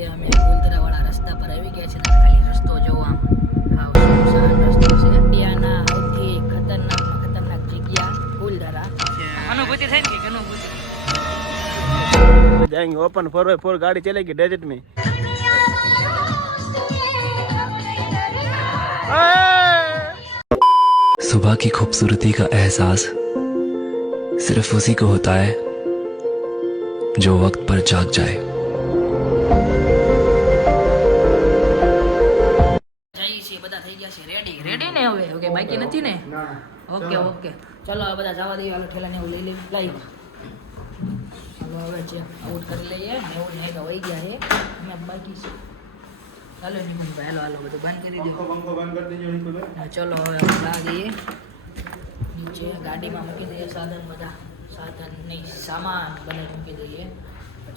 હવે અમે કુલધરા વાળા રસ્તા પર આવી ગયા છે. ખાલી રસ્તો જોવો આમ હાવ સુનસાન રસ્તો છે. ઇન્ડિયાના સૌથી ખતરનાક જગ્યા કુલધરા. અનુભૂતિ થઈ ને કે અનુભૂતિ जाएंगे ओपन 4x4 गाड़ी चलेगी डेजर्ट में. सुबह की खूबसूरती का एहसास सिर्फ उसी को होता है जो वक्त पर जाग जाए. જઈએ છીએ બધા થઈ ગયા છે રેડી ને હવે ઓકે બાકી નથી ને ઓકે ચલો આ બધા જવા દઈએ. હાલો ઠેલા ને એવું લઈ લાવી હવે ચેક આઉટ કરી લઈએ. એવું નહીં કે વહી ગયા છે અમે બાકી છે. ચાલો નિકુંજભાઈ હાલો બધું બંધ કરી દો. પંખો બંધ કરી દેજો નિકુંજભાઈ. ચલો હવે લાગીએ નીચે ગાડીમાં મૂકી દઈએ સાધન નહીં સામાન બધે મૂકી દઈએ.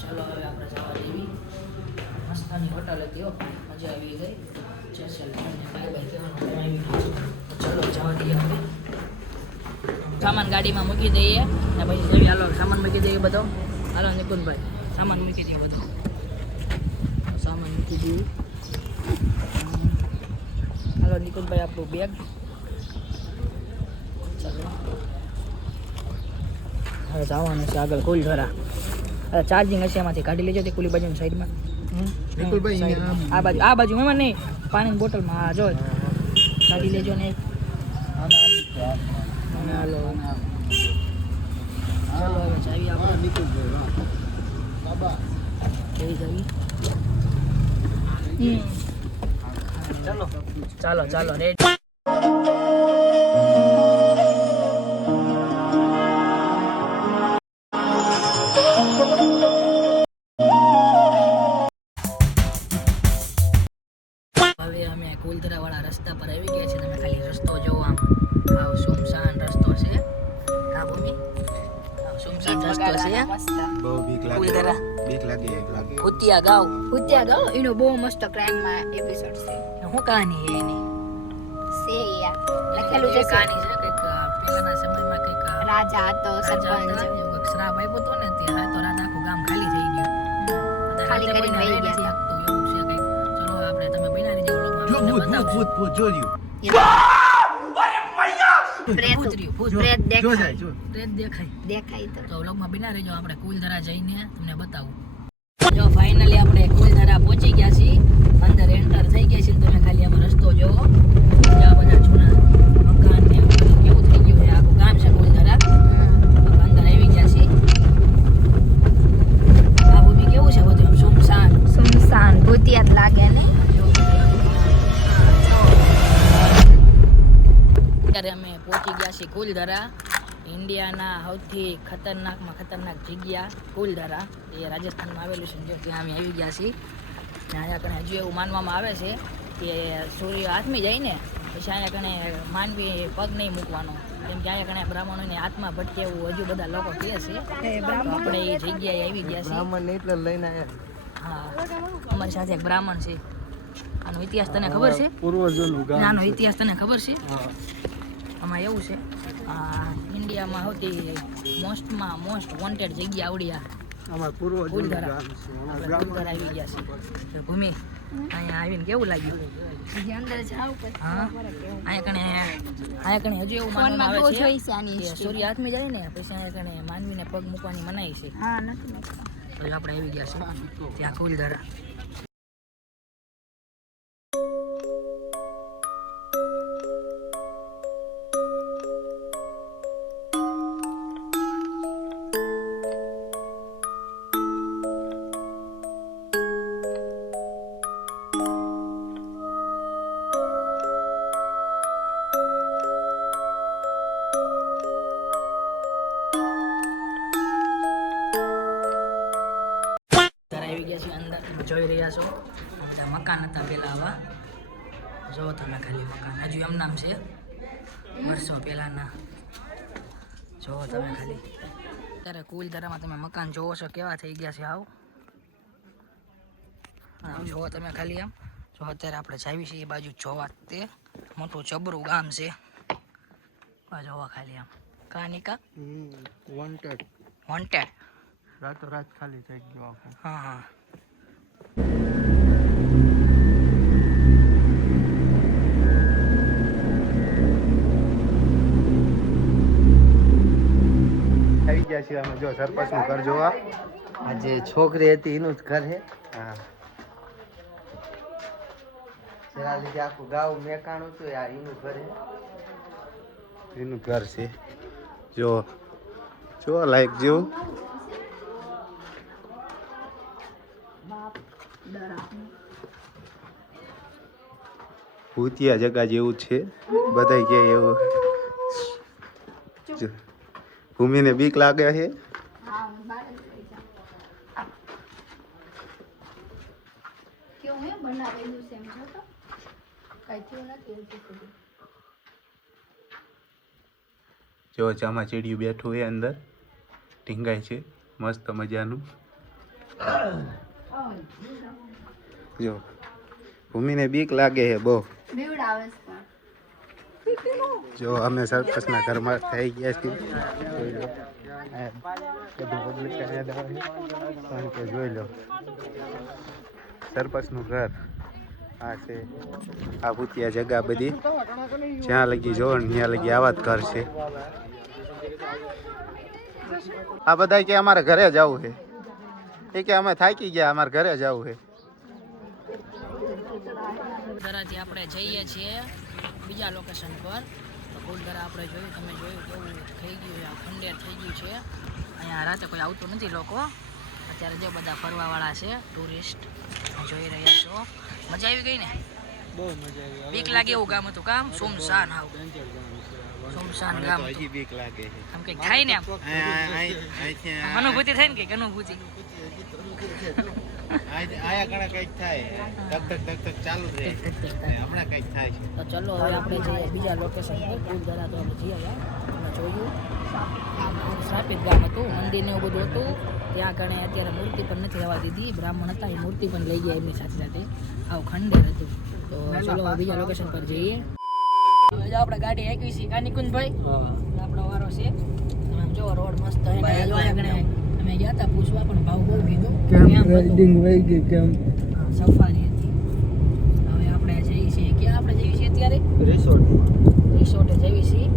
ચાલો હવે આપણે જવા દેવી. મસ્તાની હોટલ હતી હો મજા આવી ગઈ. બાય કહેવાનું ચલો જવા દઈએ હવે. સામાન ગાડીમાં મૂકી દઈએ ને પછી જઈએ. હાલો સામાન મૂકી દઈએ બધો. હાલો નિકુંજભાઈ સામાન મૂકી દઈએ બધો. સામાન મૂકી દઈએ. હાલો નિકુંજભાઈ આપણું બેગ. ચાલો હવે જવાનું છે આગળ કુલધરા. અરે ચાર્જિંગ હશે એમાંથી કાઢી લેજો તે કુલી બાજુની સાઈડમાં. આ બાજુ એમાં નહીં પાણીની બોટલમાં આ જો કાઢી લેજો ને. હાલો ચાલો હવે જાવી આપણે ચાલો રેડી. હવે અમે કુલધરા વાળા રસ્તા પર આવી ગયા છે. તમે ખાલી રસ્તો જોવો આમ હાવ સુમસાન રસ્તો છે. હા ભૂમિ સુમસાન રસ્તો છે. બહુ બીક લાગે ભૂતિયા ગાવ એનો બહુ મસ્ત ક્રાઇમમાં એપિસોડ છે. શું કહાની છે એની? છે યાર લખેલું છે કહાની છે કંઈક પહેલાના સમયમાં કંઈક રાજા હતો સરપંચ શ્રાપ આપ્યો હતો ને ત્યાં તો રાત આખું ગામ ખાલી થઈ ગયું. ખાલી કરીને વહી ગયા. એવું છે કંઈક. ચલો આપણે તમે બના રહી જાવ ભૂત જોયું. પ્રેત દેખાય તો તો વ્લોગમાં બના રહેજો. આપણે કુલધરા જઈને તમને બતાવું. જો ફાઇનલી આપણે કુલધરા પહોંચી ગયા છીએ. અંદર એન્ટર થઈ ગયા છીએ. તમે ખાલી આમાં રસ્તો જોવો. જ્યાં બધા જૂના મકાન ને બધું કેવું થઈ ગયું છે. આખું ગામ છે કુલધરા. અંદર આવી ગયા છીએ. આ ભૂમિ કેવું છે બધું સુમસાન ભૂતિયાત લાગે ને. અત્યારે અમે પહોંચી ગયા છીએ કુલધરા. ઇન્ડિયાના સૌથી ખતરનાક જગ્યા કુલધરા. એ રાજસ્થાનમાં આવેલું છે. જો ત્યાં અમે આવી ગયા છીએ. અહીંયા કણે હજુ એવું માનવામાં આવે છે કે સૂર્ય હાથમી જાય ને પછી અહીંયા કણે માનવી પગ નહીં મૂકવાનો. કેમ કે અહીંયા કણે બ્રાહ્મણોને હાથમાં ભટકે એવું હજુ બધા લોકો કહે છે. આપણે એ જગ્યાએ આવી ગયા છીએ. એટલે લઈને આવ્યા. હા અમારી સાથે એક બ્રાહ્મણ છે. આનો ઇતિહાસ તને ખબર છે? પૂર્વજોનું ગામ. આનો ઇતિહાસ તને ખબર છે? આમાં એવું છે ઇન્ડિયામાં સૌથી મોસ્ટ વોન્ટેડ જગ્યા આવડી કુલધરા. કુલધરા આવી ગયા છે. ભૂમિ અહીંયા આવીને કેવું લાગ્યું? હા અહીંયા કણે હજુ એવું માનવામાં આવે છે કે સૂર્ય હાથમાં જાય ને પછી અહીંયા કણે માનવીને પગ મૂકવાની મનાઈ છે. તો આપણે આવી ગયા છે ત્યાં કુલધરા. આવી ગયા છીએ અંદર. જોઈ રહ્યા છો બધા મકાન હતા પહેલા આવા. જો તમે ખાલી મકાન હજુ એમ નામ છે વર્ષો પહેલાના. જો તમે ખાલી અત્યારે કુલધરામાં તમે મકાન જોવો છો કેવા થઈ ગયા છે. આમ જોવો તમે ખાલી આમ જો અત્યારે આપણે જાવી છીએ એ બાજુ જોવા. તે મોટું જબરું ગામ છે. જોવા ખાલી આમ કાનિકા વોન્ટેડ રાતો રાત ખાલી થઈ ગયો. હા છીએ અમે જો સરપંચનું ઘર જોવા. આ જે છોકરી હતી એનું જ ઘર છે. હા જેના લીધે આખું ગાવ મેકાણું હતું આ એનું ઘર છે. એનું ઘર છે. જો જો લાઈક જેવું ભૂતિયા જગા જેવું છે બધાય કે એવું. જો, ભૂમિને બીક લાગે છે. જો ચામાં ચીડિયું બેઠું છે અંદર ટીંગાય છે મસ્ત મજાનું. જો ભૂમિને બીક લાગે છે બહુ. જો અમે સરપંચના ઘરમાં થઈ ગયા છીએ. જોઈ લો બધું પબ્લિક કારણ કે જોઈ લો સરપંચનું ઘર આ છે. આ ભૂતિયા જગા બધી જ્યાં લગી જો ત્યાં લગી આવા જ ઘર છે. આ બધા કે અમારે ઘરે જવું છે એ કે અમે થાકી ગયા અમારે ઘરે જવું છે. ઘરેથી આપણે જઈએ છીએ બીજા લોકેશન પર. તો કુલધરા આપણે જોયું, તમે જોયું કેવું થઈ ગયું છે, ખંડેર થઈ ગયું છે. અહીંયા રાતે કોઈ આવતું નથી લોકો. અત્યારે જો બધા ફરવાવાળા છે, ટુરિસ્ટ જોઈ રહ્યા છો. મજા આવી ગઈ ને? બહુ મજા આવી. બીક લાગે એવું ગામ હતું કામ સુમસાન આવ સુમસાન ગામ હતું. હજી બીક લાગે છે. આમ કંઈક થાય ને આમ અનુભૂતિ થાય ને કંઈક અનુભૂતિ. આયા ઘણા કંઈક થાય ધક ધક ધક ધક ચાલુ જ રહે. હમણાં કંઈક થાય છે. તો ચલો હવે આપણે જઈએ બીજા લોકેશન પર. કુલધરા તો આપણે જઈએ અમે જોયું શ્રાપિત ગામ હતું, મંદિર ને એવું બધું હતું. ત્યાં કણે અત્યારે મૂર્તિ પણ નથી આવવા દીધી. બ્રાહ્મણ હતા એ મૂર્તિ પણ લઈ ગયા એમની સાથે સાથે. આવું ખંડેર હતું. તો ચલો બીજા લોકેશન પર જઈએ. હવે જો આપણે ગાડી હાંકવી છે કા નિકુંજભાઈ? આપણો વારો છે. તમે જો રોડ મસ્ત છે ને જો અહીંયા કણે અમે ગયા હતા પૂછવા પણ ભાવ બહુ કીધું. સફારી હતી. હવે આપણે જઈએ છીએ ક્યાં? આપણે જઈએ છીએ અત્યારે રિસોર્ટે જઈએ છીએ.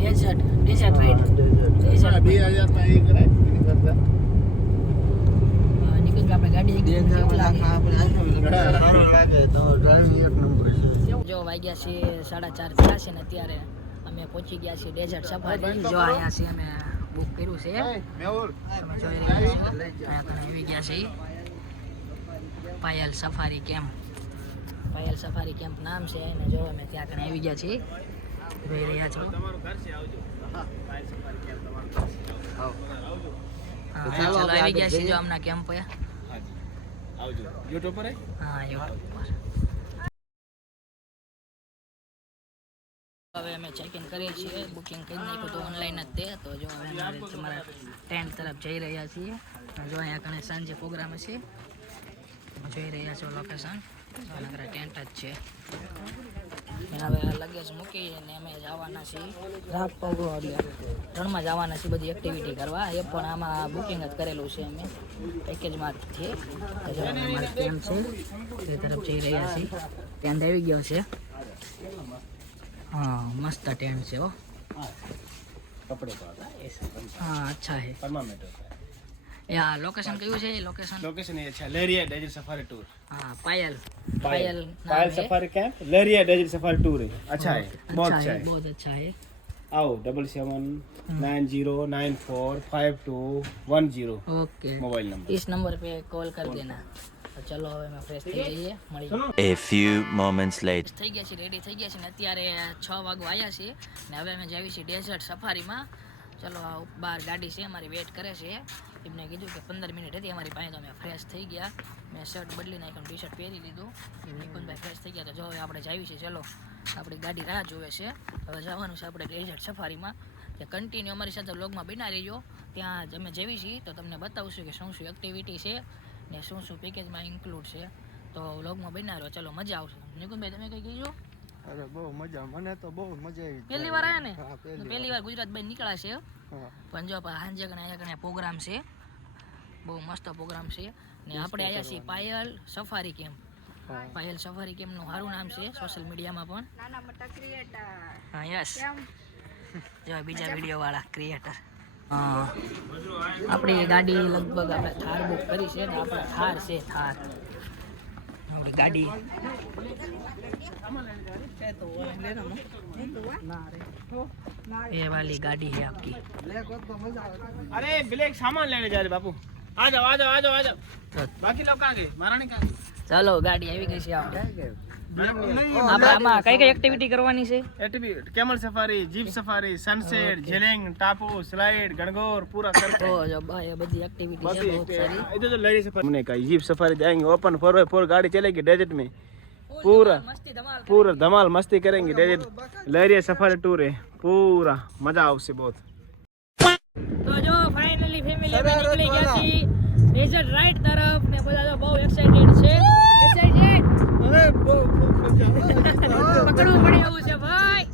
Dessert ride. ડેઝર્ટ 2000 માં એ કરાય એની કરતા નિકુંજ આપણે ગાડી હાંકી લાગે તો ડ્રાઈવિંગ એક નંબર છે. જો વાગ્યા છે 4:30 થયા છે ને અત્યારે અમે પહોંચી ગયા છીએ ડેઝર્ટ સફારી. જો અહીંયા છે અમે બુક કર્યું છે. મેહુલ તમે જોઈ રહ્યા છો અહીંયા કણે આવી ગયા છે Payal safari camp. Payal safari camp નામ છે અને જો અમે ત્યાં કણે આવી ગયા છીએ. જોઈ રહ્યા છો. હા ચાલો આવી ગયા છીએ જો આમના કેમ્પ પર. આવજો યુટ્યુબ પર. હા યુટ્યુબ પર. હવે અમે ચેક ઇન કરીએ છીએ. બુકિંગ કરી નાખ્યું તો ઓનલાઈન જ તે. તો જો હવે અમે તમારા ટેન્ટ તરફ જઈ રહ્યા છીએ. જો અહીંયા કણે સાંજે પ્રોગ્રામ છે. જોઈ રહ્યા છો લોકેશન. અમારા ટેન્ટ જ છે. હવે લગેજ મૂકીને અમે જવાના છીએ રાત પગો એટલે રણમાં જવાના છીએ બધી એક્ટિવિટી કરવા. એ પણ આમાં બુકિંગ જ કરેલું છે અમે પેકેજમાં છે. અમારે કેમ્પ છે તે તરફ જઈ રહ્યા છીએ. ટેન્ટ આવી ગયો છે. हाँ मस्त टेंट से हो. कपड़े तो आता है ऐसा हाँ अच्छा है. परमानेंट होता है. या लोकेशन क्यों है? लोकेशन ये अच्छा लेरिया डेजर्ट सफारी टूर. हाँ पायल पायल नाम safari camp लेरिया desert safari tour है. अच्छा है बहुत अच्छा है. बहुत अच्छा है. आओ 7790945210 ओके मोबाइल नंबर इस नंबर पे कॉल कर देना. તો ચલો હવે અમે ફ્રેશ થઈ જઈએ. મળી A few moments later. થઈ ગયા છે, રેડી થઈ ગયા છે ને અત્યારે 6 વાગવા આવ્યા છે ને હવે અમે જઈએ છીએ ડેઝર્ટ સફારીમાં. ચલો બહાર ગાડી છે અમારી વેટ કરે છે. એમને કીધું કે 15 મિનિટ હતી અમારી પાસે. તો અમે ફ્રેશ થઈ ગયા. મેં શર્ટ બદલી નાખ્યું, ટી શર્ટ પહેરી લીધું. નિકુંજભાઈ ફ્રેશ થઈ ગયા. તો જો હવે આપણે જઈએ છીએ. ચલો આપણી ગાડી રાહ જોવે છે. હવે જવાનું છે આપણે ડેઝર્ટ સફારીમાં. કે કન્ટિન્યુ અમારી સાથે વ્લોગમાં બના રહીજો. ત્યાં અમે જઈએ છીએ તો તમને બતાવશું કે શું શું એક્ટિવિટી છે ને શું શું પેકેજમાં ઇન્ક્લુડ છે. તો વ્લોગમાં બના રહ્યો. ચલો મજા આવશે. નિકુંજભાઈ તમે કંઈ કીધું? અરે બહુ મજા, મને તો બહુ મજા આવી. પહેલી વાર આવ્યા ને? પહેલી વાર ગુજરાત બહાર નીકળ્યા છે. પણ જો સાંજે કણે પ્રોગ્રામ છે. બહુ મસ્ત પ્રોગ્રામ છે ને આપણે આવ્યા છીએ Payal safari camp. Payal safari કેમ્પનું સારું નામ છે સોશિયલ મીડિયામાં પણ. નાના મોટા ક્રિએટર. હા યસ. જો બીજા વિડીયો વાળા ક્રિએટર. હા આપણી ગાડી લગભગ આપણે થાર બુક કરી છે ને આપણે થાર છે થાર આપણી ગાડી ये वाली गाड़ी है आपकी अरे ब्लैक सामान लेने जा रहे बापू आ जाओ आ जाओ आ जाओ आ जाओ बाकी लोग कहाँ गए महारानी कहाँ गए? चलो गाड़ी આવી ગઈ છે આપણે આમાં કઈ કઈ એક્ટિવિટી કરવાની છે activity camel safari jeep safari sunset झेलेंग टापू स्लाइड गणगौर पूरा करके તો જો ભાઈ બધી એક્ટિવિટી છે બહુ સારી इधर तो लड़ी सफारी हमने कहा जीप सफारी जाएंगे ओपन 4x4 गाड़ी चलेगी डेजर्ट में पूरा મસ્તી ધમાલ पूरा धमाल मस्ती करेंगे डेजर्ट लहरिया सफारी टूर है पूरा मजा આવશે बहुत તો જો ફાઇનલી ફેમિલી અમે નીકળી ગયા છીએ ડેઝર્ટ રાઈડ તરફ ને બધા જો બહુ એક્સાઇટેડ છે એક્સાઇટેડ પકડવું પડે એવું છે ભાઈ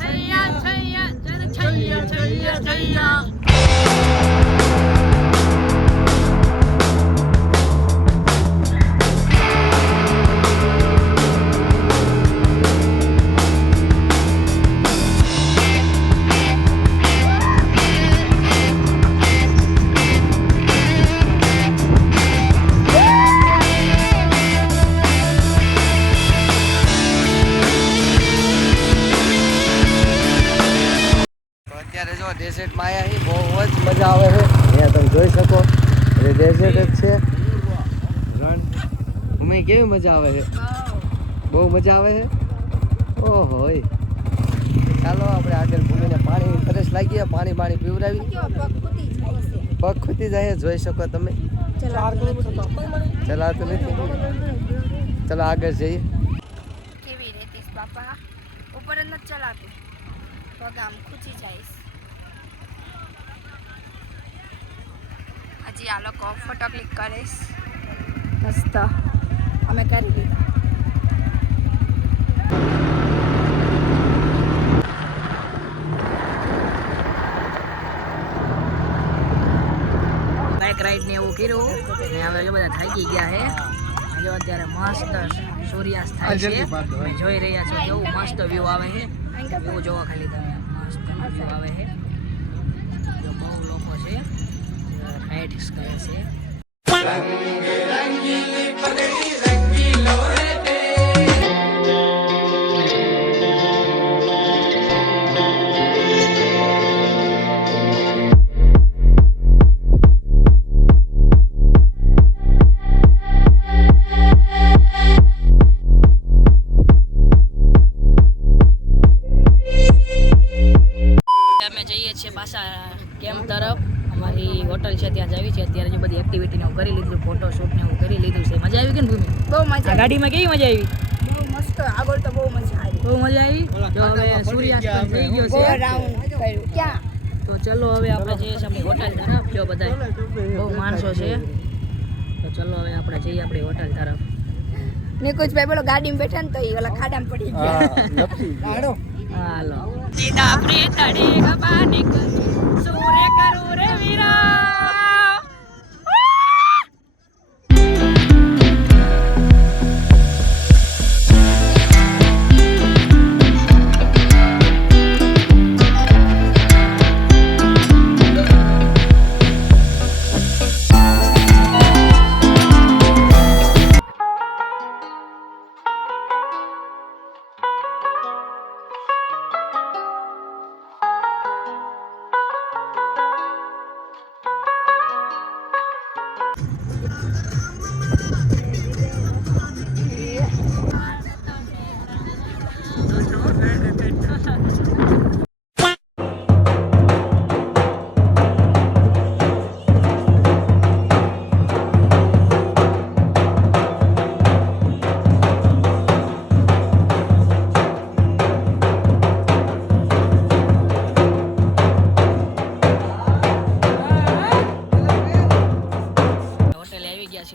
છૈયા છૈયા છૈયા છૈયા છૈયા અત્યારે જો ડેઝર્ટમાં આવ્યા છીએ, બહુ જ મજા આવે છે. અહીંયા તમે જોઈ શકો એ ડેઝર્ટ જ છે. રણ અમે કેવી મજા આવે છે, બહુ મજા આવે છે. ઓહો ચાલો આપણે આગળ ભૂમીને પાણી તરસ લાગી, પાણી પીવડાવી. પગ ખૂટી જાય જોઈ શકો તમે. ચલાવતું નથી. ચલો આગળ જઈએ. કેવી રેતીસ બાપા ઉપર જ નથી ચલાતું પગ આમ ખૂચી જઈશ. હજી આ લોકો ફોટો ક્લિક કરીશ મસ્ત અમે કરી લીધા. બાઇક રાઈડ ને એવું કર્યું ને હવે જો બધા થાકી ગયા છે જો અત્યારે મસ્ત સૂર્યાસ્ત થાય છે તમે જોઈ રહ્યા છો કેવું મસ્ત વ્યૂ આવે છે એવું જોવા ખાલી તમે મસ્ત વ્યૂ આવે છે જો બહુ લોકો છે રાઈડ કરે છે અમે જઈએ છીએ પાછા કેમ્પ તરફ અમારી હોટલ છે ત્યાં જાવી છે અત્યારે જે બધી એક્ટિવિટી ને એવું કરી લીધું ફોટો શૂટ ને એવું કરી લીધું છે મજા આવી કે ને ભૂમિ બહુ મજા આ ગાડીમાં કેવી મજા આવી બહુ મસ્ત આગળ તો બહુ મજા આવી. બહુ મજા આવી જો હવે સૂર્યાસ્ત પણ થઈ ગયો બહુ છે રાઉન્ડ કર્યું ક્યાં તો ચલો હવે આપણે જઈએ છીએ આપણી હોટલ તરફ જો બધા બહુ માણસો છે તો ચલો હવે આપણે જઈએ આપણી હોટલ તરફ નિકુંજભાઈ બોલો ગાડીમાં બેઠા ને તો એ ઓલા ખાડામાં પડી ગયા. હાલો સીધા પ્રેતડી ગબાને સૂરે કરું રે વીરા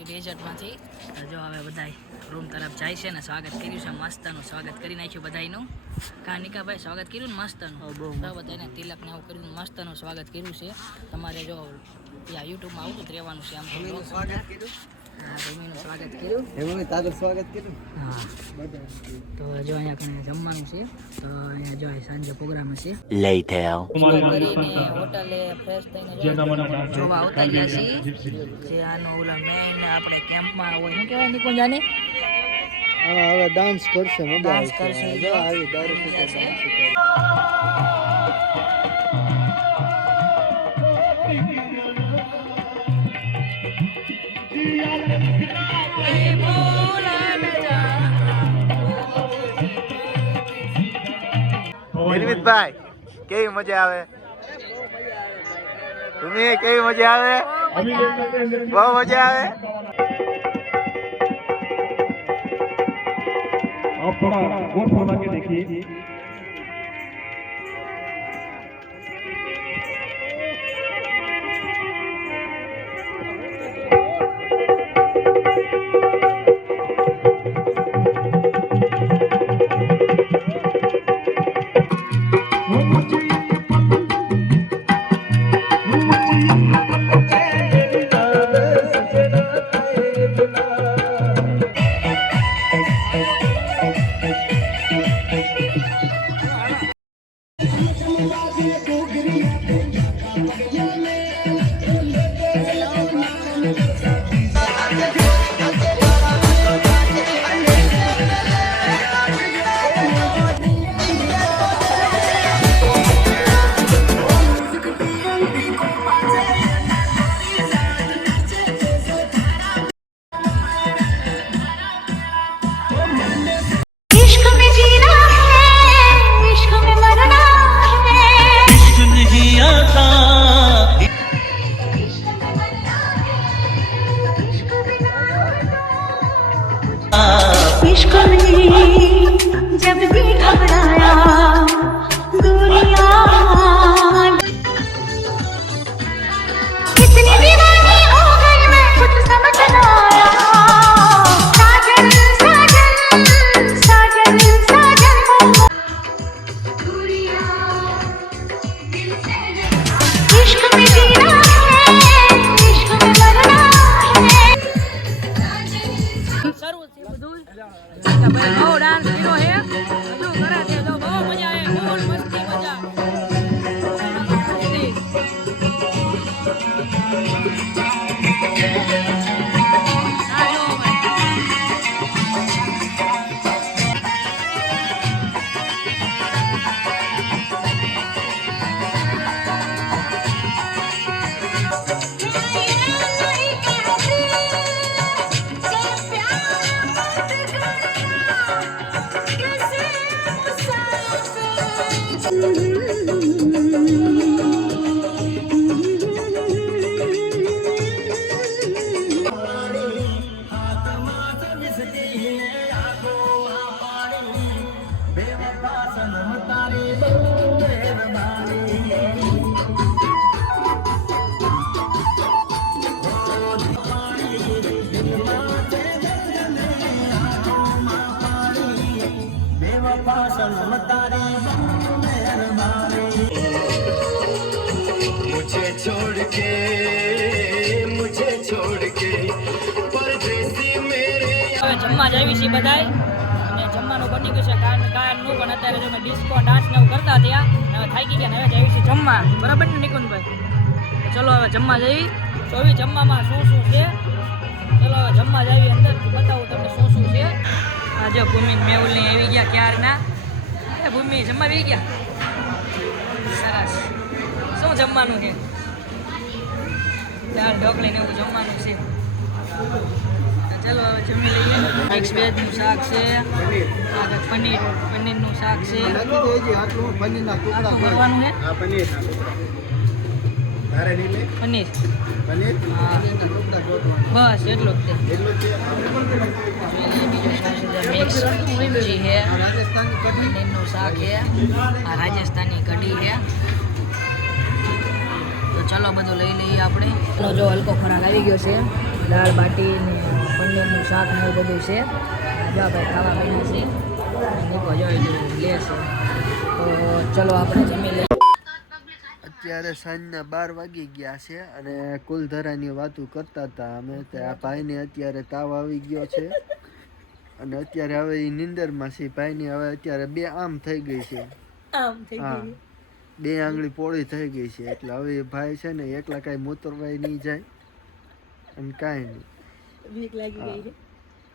ડેઝર્ટમાંથી જો હવે બધા રૂમ તરફ જાય છે ને સ્વાગત કર્યું છે મસ્તનું સ્વાગત કરી નાખ્યું બધાનું કાનિકાભાઈ સ્વાગત કર્યું ને મસ્તનું બધાને તિલક ને એવું કર્યું મસ્તનું સ્વાગત કર્યું છે તમારે જો ત્યાં યુટ્યુબમાં આવતું જ રહેવાનું છે આમ તો સ્વાગત કર્યું. હા ભૂમિનું સ્વાગત કર્યું. એમાં તારું સ્વાગત કર્યું. હા તો જો અહીંયા કણે જમવાનું છે તો અહીંયા જો સાંજે પ્રોગ્રામ હશે. Later. કરીને હોટલે ફ્રેશ થઈને જોવા આવતા ગયા છીએ જે આનો ઓલા મેઇન આપણે કેમ્પમાં હોય શું કહેવાય નિકુંજ આને હવે ડાન્સ કરશે મજા ડાન્સ આવશે. કરશે જો આવી દારૂ પીતા ડાન્સ કરે. નિર્મિતભાઈ કેવી મજા આવે? તમે કેવી મજા આવે? બહુ મજા આવે. आप थोड़ा गोट फरमा के देखिए. इश्क में जीना है, इश्क में मरना है, इश्क नहीं आता, इश्क में मरना है, इश्क में इश्क में जब भी घबराया दुनिया इतनी दीवानी हो गई मैं कुछ समझ ना आया साजन साजन साजन साजन दूरियां दिल से इश्क में जीना है इश्क में मरना है શરૂ છે બધું ભાઈ બહુ ડાન્સ કર્યો હે બધું કરે છે તો બહુ મજા આવે બહુ મસ્તી મજા હવે જમવા જ આવી છીએ બધાય અને જમવાનું બની ગયું છે કારનું પણ અત્યારે તમે ડિસ્કો ડાન્સ ને એવું કરતા ત્યાં હવે થાકી ગયા ને હવે જ આવી છીએ જમવા બરાબર ને નિકુંજભાઈ તો ચલો હવે જમવા જઈએ તો હવે જમવામાં શું શું છે ચલો હવે જમવા જ આવી અંદર બતાવું તમને શું શું છે આજે ભૂમિ મેહુલ ને આવી ગયા ક્યારના એ ભૂમિ જમવા આવી ગયા સરસ શું જમવાનું છે દાળ ઢોકળી ને એવું જમવાનું છે ચાલો હવે જમી લઈએ મિક્સ વેજનું શાક છે આગળ પનીરનું શાક છે આટલું કરવાનું છે પનીર હા બસ એટલો જ તે બીજું મિક્સ સબ્જી છે પનીરનું શાક છે આ રાજસ્થાની કઢી છે તો ચાલો બધું લઈ લઈએ આપણે જો હલકો ખોરાક આવી ગયો છે દાળ બાટી ને પનીરનું શાક ને એવું બધું છે જો ભાઈ ખાવા માંડ્યું છે નીકો જોઈ લે છે તો ચલો આપણે જમી લઈએ અત્યારે સાંજના 12 વાગી ગયા છે અને કુલધરાની વાતો કરતા હતા અમે. આ ભાઈને અત્યારે તાવ આવી ગયો છે અને અત્યારે હવે એ નીંદરમાં છે. ભાઈની હવે અત્યારે 2 આમ થઈ ગઈ છે. આમ થઈ હા, ગઈ 2 આંગળી પોળી થઈ ગઈ છે. એટલે હવે એ ભાઈ છે ને એકલા કાંઈ મૂતરવાય નહીં જાય અને કાંઈ નહીં. બીક લાગી ગઈ છે.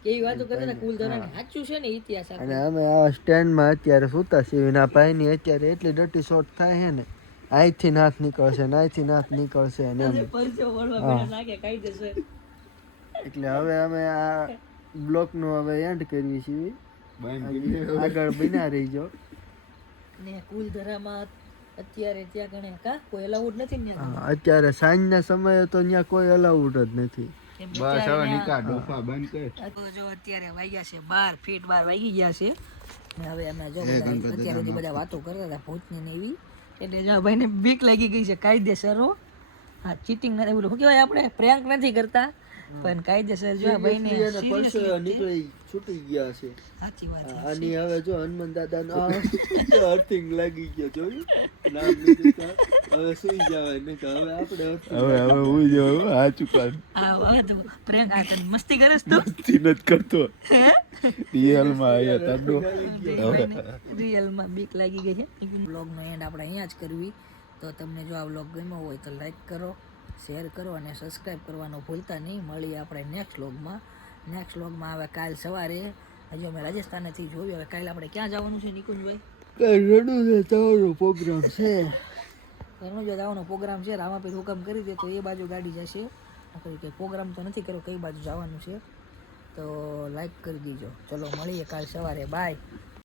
કેવી વાતો કરતા હતા કુલધરાની. સાચું છે ને ઇતિહાસ અને અમે આવા સ્ટેન્ડમાં અત્યારે સૂતા છીએ ને આ ભાઈની અત્યારે એટલી ડટી શોટ થાય છે ને અહીંથી નાથ નીકળશે ને અહીંથી નાથ નીકળશે ને એમ. પરસો વળવા પેલા નાખે કાયદેસર. એટલે હવે અમે આ બ્લોકનો હવે એન્ડ કરીએ છીએ. આગળ બના રહીજો. ને કુલધરામાં અત્યારે ત્યાં ગણે કા કોઈ અલાઉડ નથી ને ત્યાં? અત્યારે સાંજના સમયે તો ત્યાં કોઈ અલાઉડ જ નથી. કેમ કે જો અત્યારે વાગ્યા છે 12 ફીટ 12 વાગી ગયા છે ને હવે અમે જો બધા અત્યારે સુધી બધા વાતો કરતા હતા ભૂતની ને એવી. એટલે જો ભાઈને બીક લાગી ગઈ છે કાયદેસર. હા, ચીટિંગ નથી, બોલું શું કહેવાય, આપણે પ્રેન્ક નથી કરતા પણ કાયદેસર જો આ ભાઈને નીકળી છૂટી ગયા છે. સાચી વાત છે. આની હવે જો હનુમાન દાદાનો અર્થિંગ લાગી ગયો જોયું નામ લીધું. હવે સુઈ જવાય નહીં તો હવે આપણે હવે હું જો આ ચુકાન હા, હવે તો પ્રેન્ક આ તને મસ્તી કરે છે તું? નથી કરતો રિયલમાં આયા તાડો. રિયલમાં બીક લાગી ગઈ છે. બ્લોગનો એન્ડ આપણે અહીંયા જ કરવી. તો તમને જો આ બ્લોગ ગમ્યો હોય તો લાઈક કરો, શેર કરો અને સબસ્ક્રાઈબ કરવાનું ભૂલતા નહીં. મળીએ આપણે નેક્સ્ટ વ્લોગમાં. નેક્સ્ટ વ્લોગમાં હવે કાલ સવારે હજુ અમે રાજસ્થાનેથી જોયું. હવે કાલે આપણે ક્યાં જવાનું છે નિકુંજભાઈ? રણુજા જવાનો પ્રોગ્રામ છે. રણુજા જવાનો પ્રોગ્રામ છે. રામાપીર હુકમ કરી દે તો એ બાજુ ગાડી જશે. કંઈ પ્રોગ્રામ તો નથી કર્યો કઈ બાજુ જવાનું છે. તો લાઈક કરી દીજો. ચલો મળીએ કાલ સવારે. બાય.